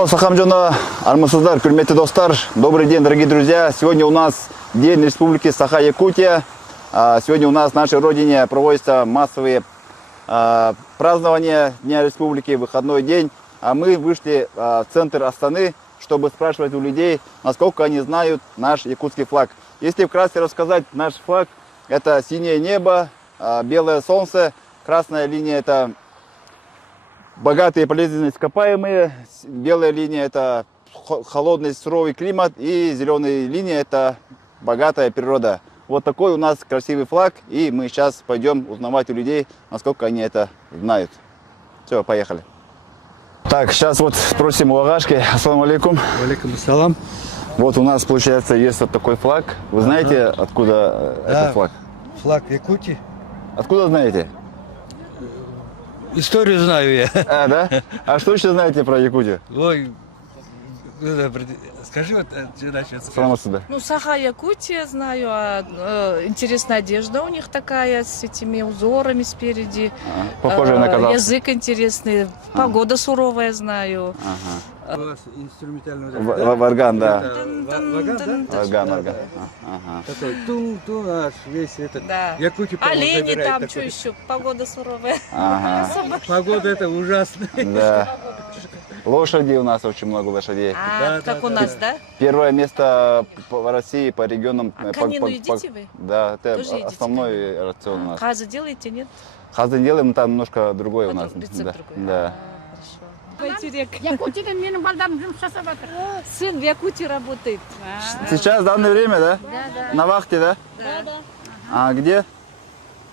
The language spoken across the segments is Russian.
Аман Сахамджона, армысыздар, курметті достар. Добрый день, дорогие друзья. Сегодня у нас День Республики Саха-Якутия. Сегодня у нас в нашей родине проводятся массовые празднования Дня Республики, выходной день. А мы вышли в центр Астаны, чтобы спрашивать у людей, насколько они знают наш якутский флаг. Если вкратце рассказать, наш флаг — это синее небо, белое солнце, красная линия — это богатые полезные ископаемые, белая линия — это холодный суровый климат, и зеленая линия — это богатая природа. Вот такой у нас красивый флаг, и мы сейчас пойдем узнавать у людей, насколько они это знают. Все, поехали. Так, сейчас вот спросим у Агашки. Ассаламу алейкум. Алейкум ассалам. Вот у нас, получается, есть вот такой флаг. Вы знаете, откуда этот флаг? Флаг Якутии. Откуда знаете? Историю знаю я. А, да? А что еще знаете про Якутию? Ой, скажи вот, начнется. Салам отсюда. Ну, Саха-Якутия знаю, интересная одежда у них такая, с этими узорами спереди. Похоже на казахский. Язык интересный, погода суровая знаю. Инструментальный Варган, да. Ваган, да? Варган. Ага. Такой тун-тун аж весь этот. Да. Якутию, по-моему, Олени забирает там, такой. что еще, погода суровая. Ага. Погода это ужасная. Да. Лошади у нас очень много лошадей. Да, Как да, у да. нас, да? Первое место в России по регионам. Конину едите вы? Да, это Тоже едите основной рацион у нас. Казы делаете, нет? Хазы делаем, там немножко другой у нас. Рецепт Да. другой. Да. Якутияда менің балдарым жұмыс жасап жатыр. Сын в Якутии работает. Сейчас, в данное время, да? Да. На вахте, да? Да. А где?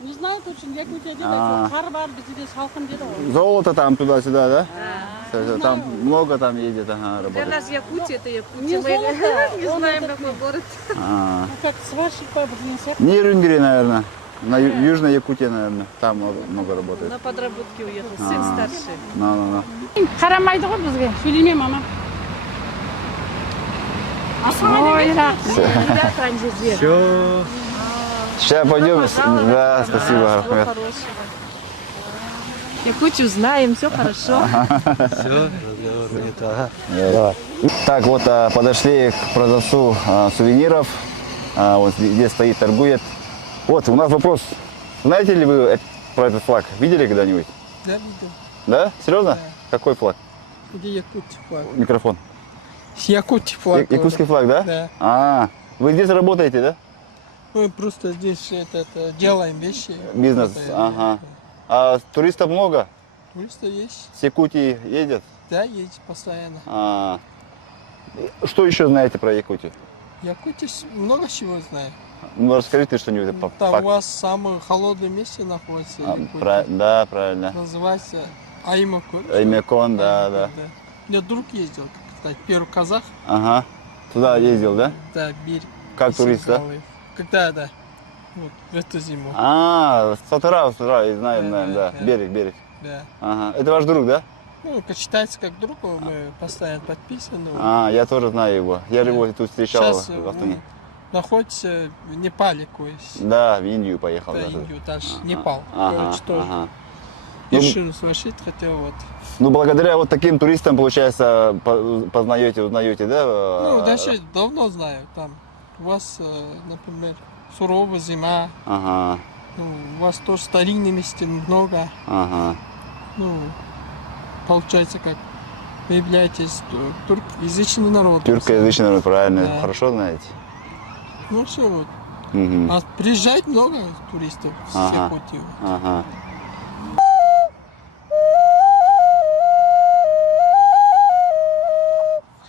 Не знаю точно, Якутия деді. А. Қар бар, бізде салқын деді ғой. Золото там туда-сюда, да? Там много там едет, ага, Для работает. нас Якутия это Якутия. Не Мы золото, не он знаем, этот, какой город. А. Ну, как сварщик по бірден сияқты. Не Рюнгери, наверное. На Южной Якутии, наверное. Там много работает. На подработке уехал. Сын старший. Ну. Қарамайды ғой бізге, сөйлемеймін ана. Ой, Ребята, они здесь. Все. Сейчас пойдем. Да, спасибо, Всего Ахмед. хорошего. Якутию знаем, все хорошо. Все, разговор нет. Ага. Так, вот подошли к продавцу сувениров. Вот здесь стоит, торгует. Вот, у нас вопрос. Знаете ли вы про этот флаг? Видели когда-нибудь? Да, видел. Да? Серьезно? Какой флаг? Где Якутия флаг? Микрофон. С Якутии флаг. Якутский флаг, да? Да. А, вы здесь работаете, да? Мы просто здесь делаем вещи. Бизнес, Работаем. ага. А туристов много? Туристы есть. С Якутии ездят? Да, есть постоянно. А, что еще знаете про Якутию? Якутия много чего знает. Ну, расскажите что-нибудь по Там у факту. вас самое холодное место находится. Якутия. Да, правильно. Называется Аймакон. Аймекон, да. У меня друг ездил, кстати, первый казах. Ага. Туда ездил, да? Да, берег. Как турист, да? Сингалыев. Когда, да. Вот, в эту зиму. А, с утра, знаем, да. Да. Берег. Да. Ага. Это ваш друг, да? Ну, считается как друг, мы постоянно подписаны. А, я тоже знаю его. Я его тут встречал Сейчас в Астане. находится в Непале, есть. Да, в Индию поехал. Да, да. Индию, даже Непал. Ага, Короче, тоже. ага. Ну, Вершину совершить хотел вот. ну, благодаря вот таким туристам, получается, узнаете, да? Ну, дальше давно знаю. Там у вас, например, суровая зима. Ага, Ну, у вас тоже старинных мест много. ага. Ну, получается, как вы являетесь туркоязычный народ. Тюркоязычный народ, правильно. Да. Хорошо знаете. Ну, все вот. Мгм. А приезжает много туристов с Ага. Якутии. Ага.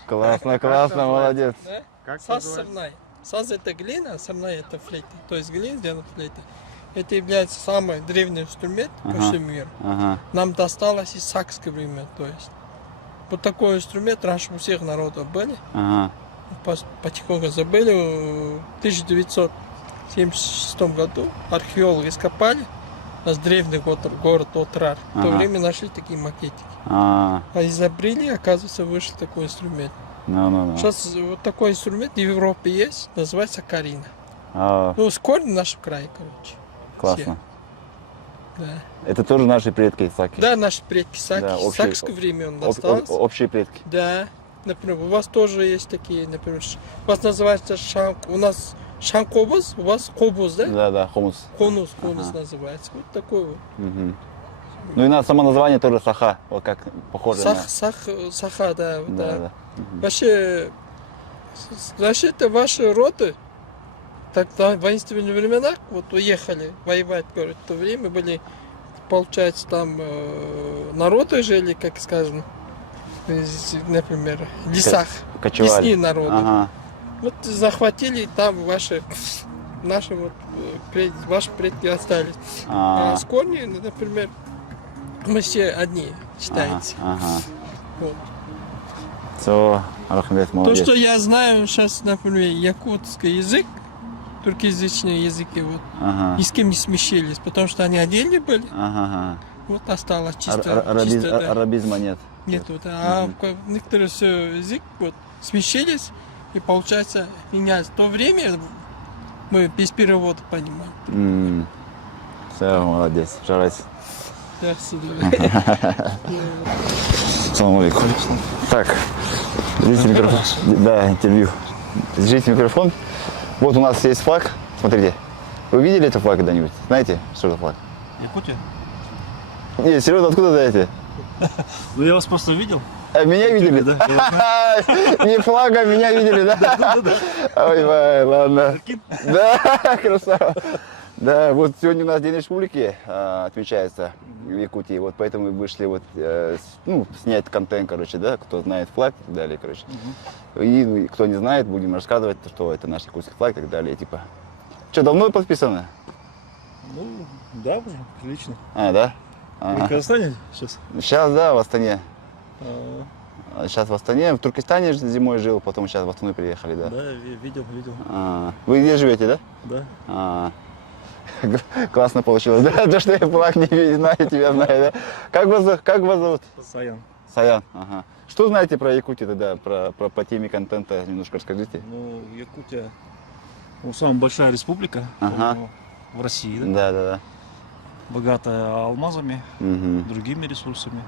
Классно, молодец. Саз сорнай. Саз это глина, сорнай это флейта. То есть глина сделана флейта. Это является самый древний инструмент по Ага. всему миру. Ага. Нам досталось из сакского времени. То есть вот такой инструмент раньше у всех народов были. Ага. Потихоньку забыли. В 1976 году археологи ископали наш древний город Отрар. В то Ага. время нашли такие макетики. А, А изобрели, оказывается, вышел такой инструмент. ну. Сейчас вот такой инструмент в Европе есть, называется карина. А, Ну, с корнем в нашем крае, короче. классно. Да. Это тоже наши предки саки. Да, наши предки саки, Да, с общие- сакского времени Об- осталось. общие предки. Да, например, у вас тоже есть такие, например, у вас называется у нас шанкобуз, у вас кобуз, да? Да, да, хомус. Конус Ага. называется. Вот такой вот. Мгм. Ну и на само название тоже саха, вот как похоже на... Саха, да, Да, да. да. Мгм. Вообще это ваши роты, тогда в воинственные времена, вот уехали воевать, говорят, в то время были, получается, там народы жили, как скажем, например, в лесах, Кочевали. лесные народы. Ага. Вот захватили, там наши вот, ваши предки остались. А, А с корней, например, мы все одни считаете. Ага. Вот. Все, Рахмет, То, молодец. что я знаю сейчас, например, якутский язык, туркоязычные языки, вот, Ага. ни с кем не смещались, потому что они отдельно были, Ага. вот осталось чисто, Арабизма чисто, да, нет. нету, да. А некоторые все язык вот смещались, и получается менялось. В то время мы без перевода понимаем. Все, молодец, старайся. Да, всегда. Салам алейкум. Так, держите микрофон. Да, интервью. Держите микрофон. Вот у нас есть флаг. Смотрите. Вы видели этот флаг когда-нибудь? Знаете, что это флаг? Якутия? Не, серьезно, откуда знаете? Ну я вас просто видел. А меня видели? Да. Не флага, меня видели, да? Ой, вай, ладно. Да, красава. Да, вот сегодня у нас День Республики отмечается в Якутии, вот поэтому мы вышли вот, ну, снять контент, короче, да, кто знает флаг и так далее, короче. И кто не знает, будем рассказывать, что это наш якутский флаг и так далее, типа. Что, давно подписано? Ну, да, уже, прилично. А, да? Вы в Казахстане сейчас? Сейчас, да, в Астане. А, Сейчас в Астане, в Туркестане зимой жил, потом сейчас в Астану приехали, да. Да, видел. Вы где живете, да? Да. Классно получилось, да? То, что я флаг не знаю, тебя знаю, да? Как вас зовут? Саян. Саян, ага. Что знаете про Якутию тогда, по теме контента, немножко расскажите? Ну, Якутия, ну, самая большая республика Ага. в России, да? Да. Богатая алмазами, Мгм. другими ресурсами.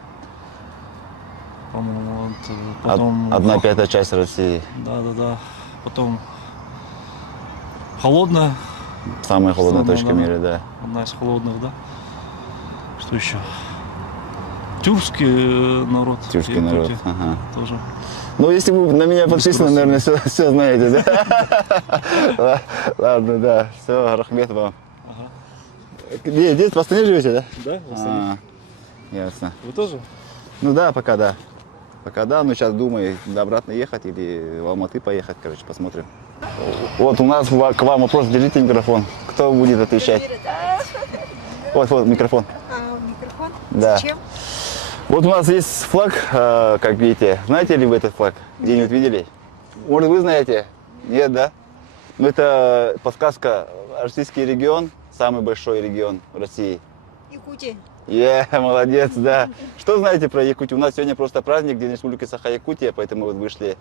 По-моему, вот, потом... 1/5 часть России. Да. Потом холодная, Самая холодная Самая, точка да. мира, да. одна из холодных, да? Что еще? Тюркский народ. Тюркский Якутия народ, ага. Тоже. Ну, если вы на меня подписаны, наверное, все знаете, да? Ладно, да. Все, Рахмет вам. Где, в Астане живете, да? Да, в Астане. Ясно. Вы тоже? Ну да, пока да. Пока да, но сейчас думаю, обратно ехать или в Алматы поехать, короче, посмотрим. Вот у нас к вам вопрос, держите микрофон. Кто будет отвечать? Вот, микрофон. Микрофон? Да. Зачем? Вот у нас есть флаг, как видите. Знаете ли вы этот флаг? Где-нибудь видели? Может, вы знаете? Нет, да? Ну, это подсказка. Российский регион, самый большой регион в России. Якутия. Молодец, да. Что знаете про Якутию? У нас сегодня просто праздник, День Республики Саха-Якутия, поэтому вот вышли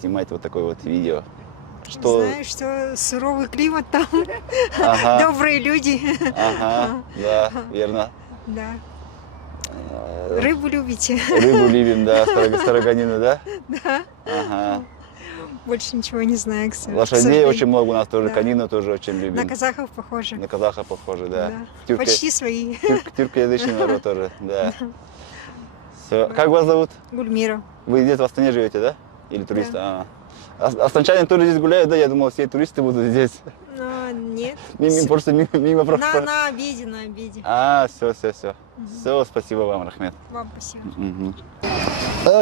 снимать вот такое вот видео. Что... Знаю, что суровый климат там, Ага, добрые люди. ага, да, верно. Да. Рыбу любите? Рыбу любим, да, строганину, да? Да. Ага. Больше ничего не знаю, к Лошадей сожалению. очень много у нас тоже, Да. конину тоже очень На любим. казахов похоже. На казаха похоже, да. Почти свои. Тюркоязычный народ тоже, да. Все. Как вас зовут? Гульмира. Вы здесь в Астане живете, да? Или туристы? Астанчане тоже здесь гуляют, да? Я думал, все туристы будут здесь. Нет. Просто мимо проходят. На обеде, на обеде. Все. Все, спасибо вам, Рахмет. Вам спасибо.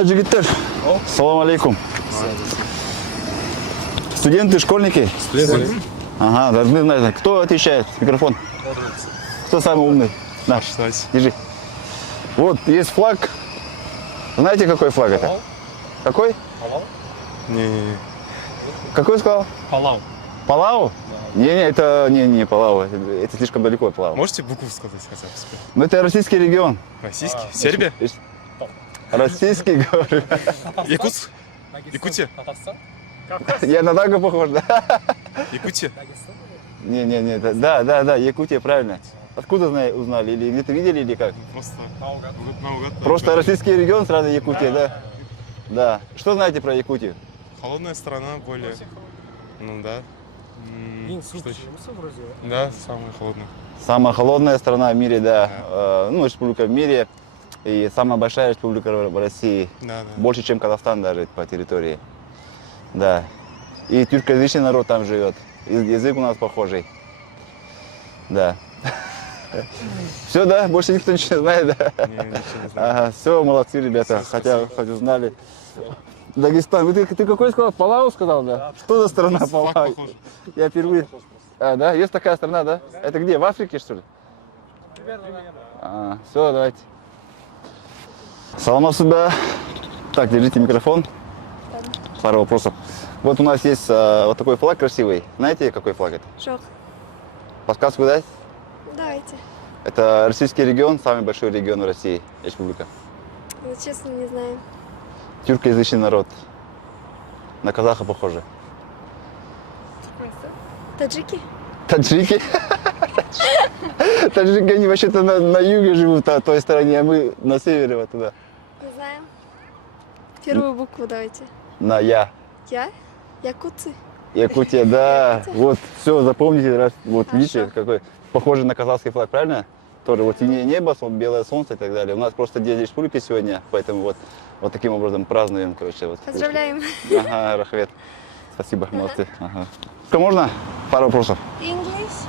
Жигиттер, салам алейкум. Студенты, школьники? Студенты. Ага, должны знать. Кто отвечает? Микрофон. Кто самый умный? На, держи. Вот, есть флаг. Знаете, какой флаг это? Какой? Не. Какой сказал? Палау. Палау? Не, это не Палау. Это слишком далеко от Палау. Можете букву сказать хотя бы? Ну, это российский регион. Российский? Сербия? Российский, говорю. Якутск? Якутия? Я на Дагу похож, да? Якутия? Не, да, Якутия, правильно. Откуда узнали? Или где-то видели, или как? Просто наугад. Просто российский регион, сразу Якутия, да? Да. Что знаете про Якутию? Холодная страна более. Ну да. Что еще? Да, самая холодная. Самая холодная страна в мире, да. Ну, республика в мире. И самая большая республика в России. Да. Больше, чем Казахстан даже по территории. Да. И тюркоязычный народ там живет. Язык у нас похожий. Да. Все, да? Больше никто ничего не знает, да? Не, ничего не знаю. Ага, все, молодцы, ребята. Всё, Хотя хоть узнали. Дагестан. Ты какой сказал? Палау сказал, да? Что за страна Флаг Палау? похож. Я впервые. Да? Есть такая страна, да? Это где? В Африке, что ли? Все, давайте. Салам сюда. Так, держите микрофон. Пару вопросов. Вот у нас есть вот такой флаг красивый. Знаете, какой флаг это? Жоқ. Подсказку дать? Давайте. Это российский регион, самый большой регион в России, республика. Ну, честно, не знаю. Тюркоязычный народ. На казаха похоже. Таджики? Таджики? Таджики, они вообще-то на юге живут, на той стороне, а мы на севере вот туда. Не знаю. Первую букву давайте. На Я. Я? Якутцы? Якутия, да. Вот, все, запомните, раз, вот Хорошо. видите, какой похожий на казахский флаг, правильно? Тоже вот синее небо, белое солнце и так далее. У нас просто День республики сегодня, поэтому вот таким образом празднуем, короче. Вот. Поздравляем. Ага, Рахвет. Спасибо, молодцы. Ага. Что, можно? Пару вопросов. English?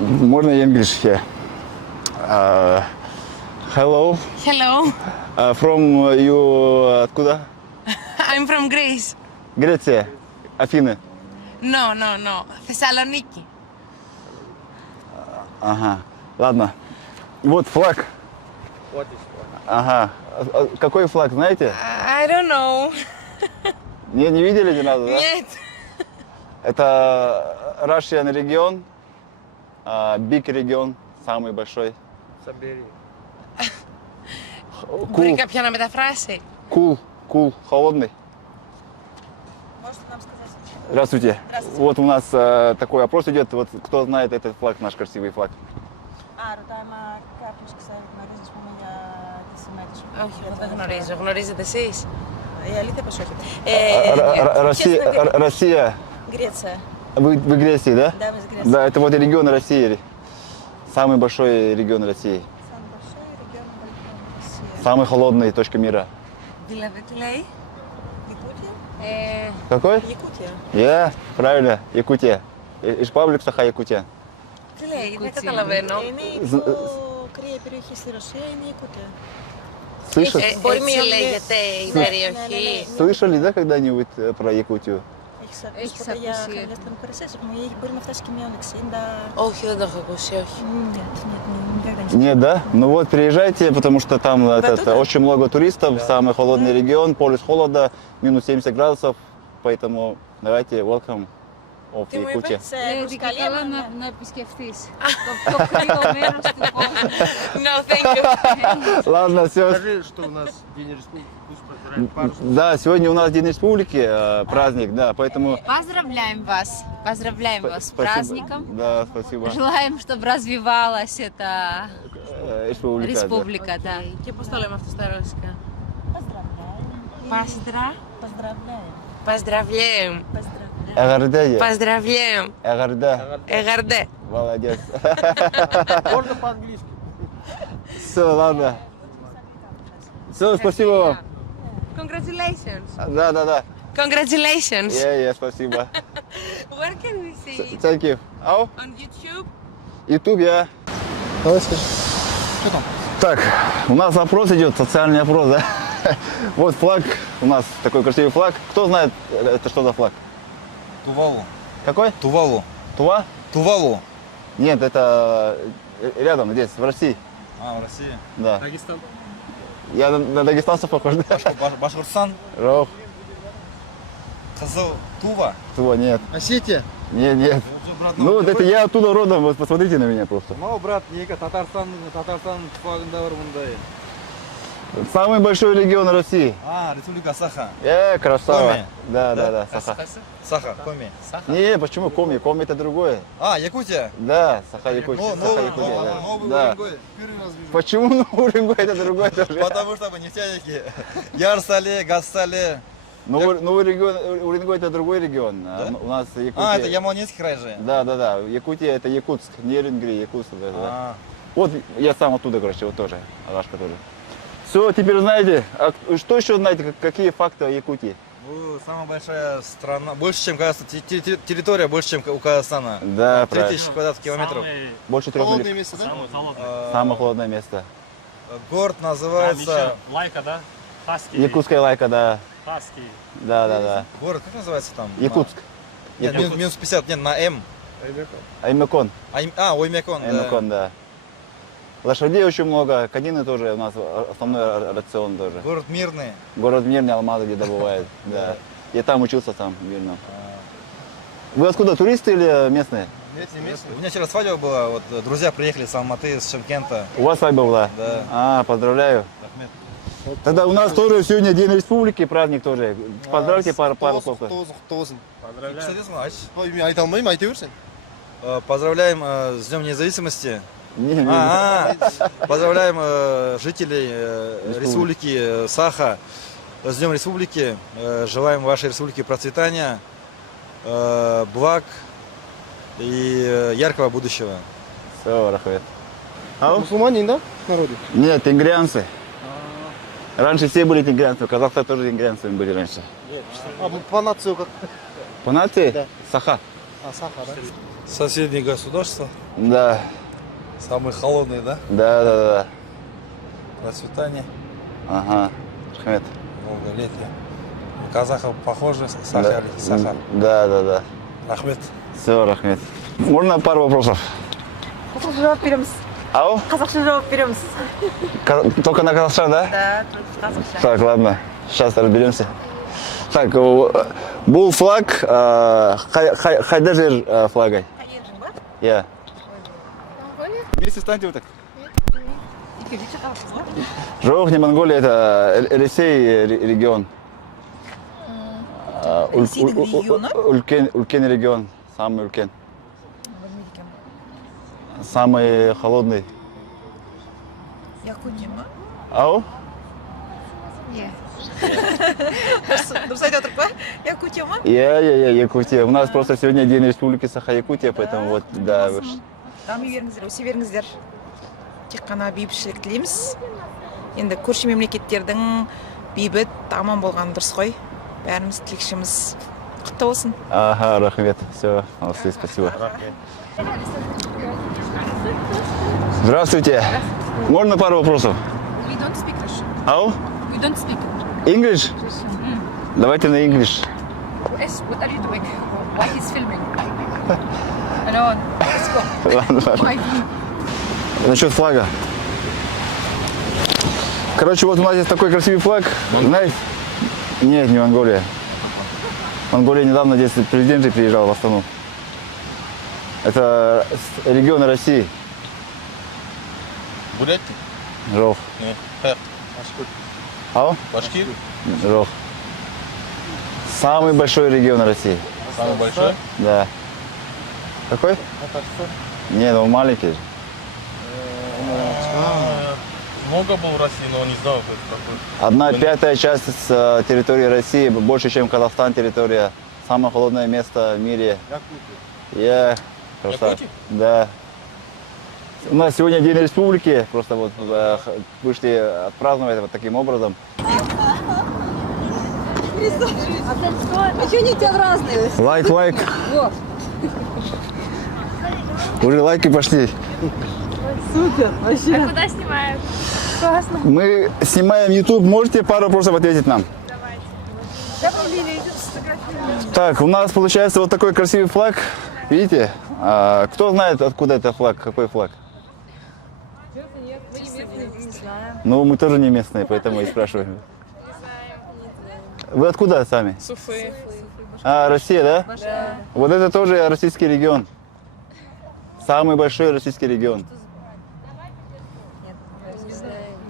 Можно English here? Hello. Hello, From you, откуда? I'm from Greece. Греция. Афины. No, Thessaloniki. Ага. Ладно. Вот флаг. Ага. Какой флаг, знаете? I don't know. Не видели ни разу, да? Нет. Это Russian регион, Big регион, самый большой. Μπορεί κάποια να μεταφράσει. Cool, холодный. Здравствуйте. Вот у нас такой опрос идет. Вот кто знает этот флаг, наш красивый флаг? Όχι, εγώ δεν γνωρίζω. Γνωρίζετε εσείς? Η αλήθεια πως όχι. Россия. Греция. Вы Греции, да? Да, мы из Греции. Да, это вот регион России. Самый большой регион России. Самый большой регион России. Самый холодный точка мира. Δηλαδή τι λέει? Якутия? Какой? Якутия. Правильно, Якутия. Республика Саха-Якутия. Τι λέει, δεν καταλαβαίνω. Είναι η πιο κρύα περιοχή στη Ρωσία, είναι η Якутия. Έτσι λέγεται η περιοχή. Слышали, да, когда-нибудь про Якутию? Έχεις ποτέ για χαμηλές θερμοκρασίες? Μπορεί να φτάσει και μείον 60. Όχι, δεν το έχω ακούσει, όχι. Нет, Нет, да? Ну вот, приезжайте, потому что там туда? очень много туристов, самый холодный регион, полюс холода, минус 70 градусов, поэтому давайте, welcome of Τι μου Якутия. είπες? Καλά να επισκεφτείς το πιο κρύο μέρος του κόσμου. No, thank you. Ладно, все. Скажи, что у нас День Республики, пусть поздравляют пару. Да, сегодня у нас День Республики, праздник, да, поэтому... Поздравляем вас с Спасибо. праздником. Да, спасибо. Желаем, чтобы развивалась эта Республика. республика, да. Και πώς το λέμε αυτό στα ρώσικα? Поздравляем. Поздравляем. Эгардея. Поздравляем. Эгарда. Эгарде. Молодец. Можно по-английски. Все, ладно. Все, спасибо вам. Congratulations. Да. Congratulations. Спасибо. Where can we see it? Thank you. Ау? On YouTube? YouTube, я. Так, у нас опрос идет, социальный опрос, да? Вот флаг, у нас такой красивый флаг. Кто знает, это что за флаг? Тувалу. Какой? Тувалу. Тува? Тувалу. Нет, это рядом, здесь, в России. В России. Да. Дагестан. Я на дагестанцев похож, да? Башкортостан. Ров. Казал. Тува. Тува, нет. Осетия. Нет. Ну, вот это я оттуда родом, вот посмотрите на меня просто. Мау, брат, нека Татарстан флагында бар мындай. Самый большой регион России. А, Республика Саха. Красава. Коми. Да, Саха. Саха, Коми. Не, почему Коми? Коми это другое. А, Якутия. Да, Саха Якутия. Саха Якутия, да. Новый Да. Уренгой. Первый раз вижу. Почему Новый Уренгой это другое тоже? Потому что мы нефтяники. Ярсале, Гассале. Новый регион, Уренгой это другой регион. Да? У нас Якутия. А, это Ямалнинский край же. Да. Якутия это Якутск, не Уренгой, Якутск. Да. А, Вот я сам оттуда, короче, вот тоже, Алашка тоже. Все, теперь знаете, а что еще знаете, какие факты о Якутии? самая большая страна, больше, чем Казахстан, территория больше, чем у Казахстана. Да, 3000 квадратных километров. Больше 3 Холодное миллионов. место, да? Самое холодное. Самое холодное место. Город называется... Лайка, да? Хаски. Якутская лайка, да. Хаски. Да. Город, как называется там? Якутск. Нет, минус 50, нет, на М. Аймекон. Оймекон, да. Аймекон, да. Лошадей очень много, конины тоже у нас основной рацион тоже. Город Мирный. Город Мирный, Алматы, где добывают, да. Я там учился, там, в Мирном. Вы откуда, туристы или местные? У меня вчера свадьба была, вот друзья приехали с Алматы, с Шымкента. У вас свадьба была? Да. Поздравляю. Тогда у нас тоже сегодня День Республики, праздник тоже. Поздравьте пару слов. Поздравляем с Днем Независимости. Не. Поздравляем жителей Республики Саха с Днем Республики. Желаем вашей республике процветания, благ и яркого будущего. Все, Рахмет. Мусульманин, да? Народе? Нет, тенгрианцы. Раньше все были тенгрианцами, в Казахстане тоже тенгрианцами были раньше. А по нации как? По нации? Да. Саха. Саха, да? Соседние государства, Да. самые холодные, да? Да. Процветание, Ага. Рахмет. долголетие. У казахов похоже, Саха. Да. Ахмед. Все, Рахмет. Можно пару вопросов? Қазақша жауап береміз. Ау? Қазақша жауап береміз. Только на казахстан, да? Да, только қазақша. Так, ладно. Сейчас разберемся. Так, был флаг, қайда жер флагой? Я. Вместе станьте вот так. Жоқ, не Монголия, это Ресей регион. Ресейдің регионы? Үлкен регион, самый үлкен. Самый холодный. Якутия ма? Ау? Дұрыс айтып отырмын ба? Якутия ма? Якутия. У нас просто сегодня День Республики Саха-Якутия, поэтому вот, да. Дами беріңіздер, өсе беріңіздер. Тек қана бейбітшілік тілейміз. Енді көрші мемлекеттердің бейбіт, аман болғаны дұрыс қой. Бәріміз тілекшіміз құтты болсын. Ага, рахмет. Все, молодцы, спасибо. Здравствуйте. Можно пару вопросов? We don't speak Russian. Ау? We don't speak. English? Давайте на English. What are you doing? Why he's filming? Hello, let's go. Ладно. Насчет флага. Короче, вот у нас есть такой красивый флаг. Знаете? Нет, не Монголия. Монголия недавно здесь президент же приезжал в Астану. Это регион России. Бурятия? Жоқ. Нет. Ау? Башкир? Жоқ. Самый большой регион России. Самый большой? Да. Какой? Нет, он маленький. Много был в России, но не знал, какой. 1/5 часть с территории России, больше, чем Казахстан территория. Самое холодное место в мире. Я красавчик. Да. У нас сегодня День Республики, просто вот вышли отпраздновать вот таким образом. А что они у тебя разные? Лайк. Уже лайки пошли. Супер, вообще. Куда снимаем? Классно. Мы снимаем YouTube, можете пару вопросов ответить нам? Так, у нас получается вот такой красивый флаг. Видите? Кто знает, откуда это флаг? Какой флаг? Ну, мы тоже не местные, поэтому и спрашиваем. Вы откуда сами? С Уфы. Россия, да? Да. Вот это тоже российский регион. Самый большой российский регион.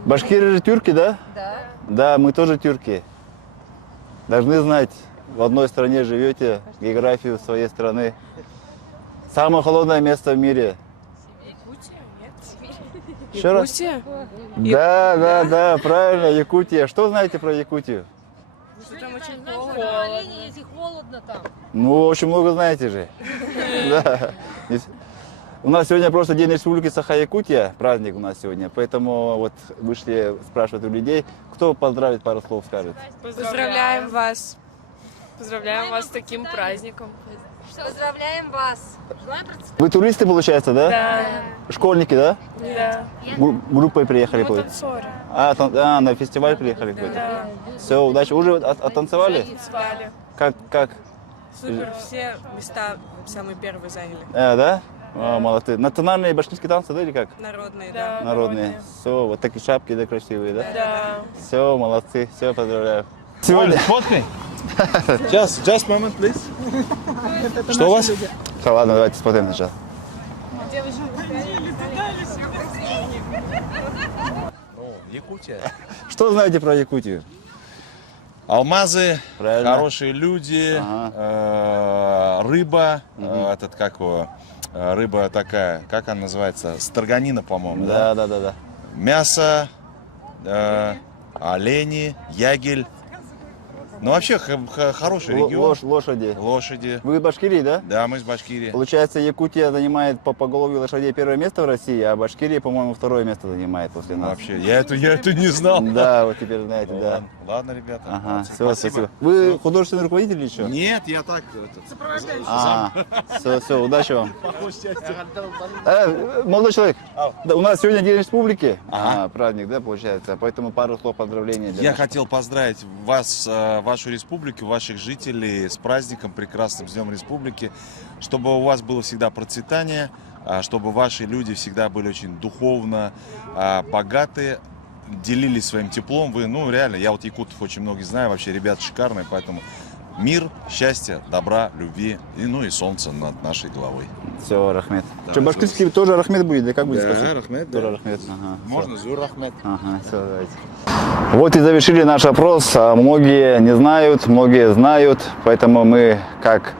Башкиры же тюрки, да? Да. Да, мы тоже тюрки. Должны знать, в одной стране живете, географию своей страны. Самое холодное место в мире. Еще раз? Да, правильно, Якутия. Что знаете про Якутию? Там очень холодно. Если холодно там. Ну, очень много знаете же. Да. У нас сегодня просто День Республики Саха-Якутия, праздник у нас сегодня, поэтому вот вышли спрашивать у людей, кто поздравит, пару слов скажет. Поздравляем вас. Поздравляем вас с таким праздником. Поздравляем вас. Вы туристы, получается, да? Да. Школьники, да? Да. Группой приехали? На фестиваль приехали? Да. Все, удачи. Уже оттанцевали? Танцевали. Как? Супер, все места самые первые заняли. Да? Молодцы. Национальные башкирские танцы, да, или как? Народные, да. Народные. Все, вот такие шапки, да, красивые, да? Да. Все, молодцы, все, поздравляю. Сегодня... Фоткай. Just moment, please. Что у вас? Ладно, давайте смотрим сначала. Якутия. Что знаете про Якутию? Алмазы, Правильно. хорошие люди, рыба, этот как его, рыба такая, как она называется, строганина, по-моему, да? Да. Мясо, олени, ягель. Ну вообще хороший регион. Лошади. Лошади. Вы Башкирии, да? Да, мы из Башкирии. Получается, Якутия занимает по поголовью лошадей первое место в России, а Башкирия, по-моему, второе место занимает после нас. Вообще, я эту не знал. Да, вот теперь знаете, да. Ладно, ребята. Ага, все, спасибо. Вы художественный руководитель еще? Нет, я так. Все, удачи вам. Молодой человек, да, у нас сегодня День Республики, праздник, да, получается, поэтому пару слов поздравления. Я хотел поздравить вас, вашу республику, ваших жителей с праздником прекрасным, с Днем Республики, чтобы у вас было всегда процветание, чтобы ваши люди всегда были очень духовно богаты, делились своим теплом. Вы, ну реально, я вот якутов очень многих знаю, вообще ребята шикарные, поэтому мир, счастья, добра, любви и солнца над нашей головой. Все, Рахмет. Да, Что, башкирский тоже Рахмет будет, да, как будет? Да, Рахмет, тоже да. Рахмет. Ага, Можно Зур Рахмет. Ага, все, давайте. Вот и завершили наш опрос. Многие не знают, многие знают, поэтому мы, как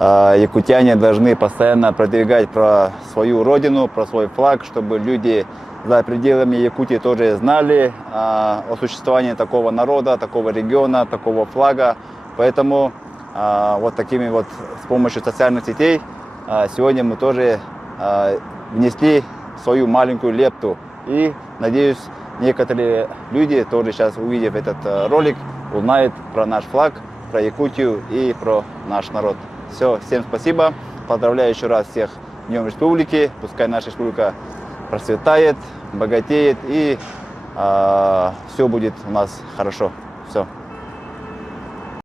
якутяне, должны постоянно продвигать про свою родину, про свой флаг, чтобы люди за пределами Якутии тоже знали о существовании такого народа, такого региона, такого флага. Поэтому вот такими вот с помощью социальных сетей сегодня мы тоже внесли свою маленькую лепту. И надеюсь, некоторые люди тоже сейчас, увидев этот ролик, узнают про наш флаг, про Якутию и про наш народ. Все, всем спасибо. Поздравляю еще раз всех с Днем Республики. Пускай наша республика процветает, богатеет и все будет у нас хорошо. Все.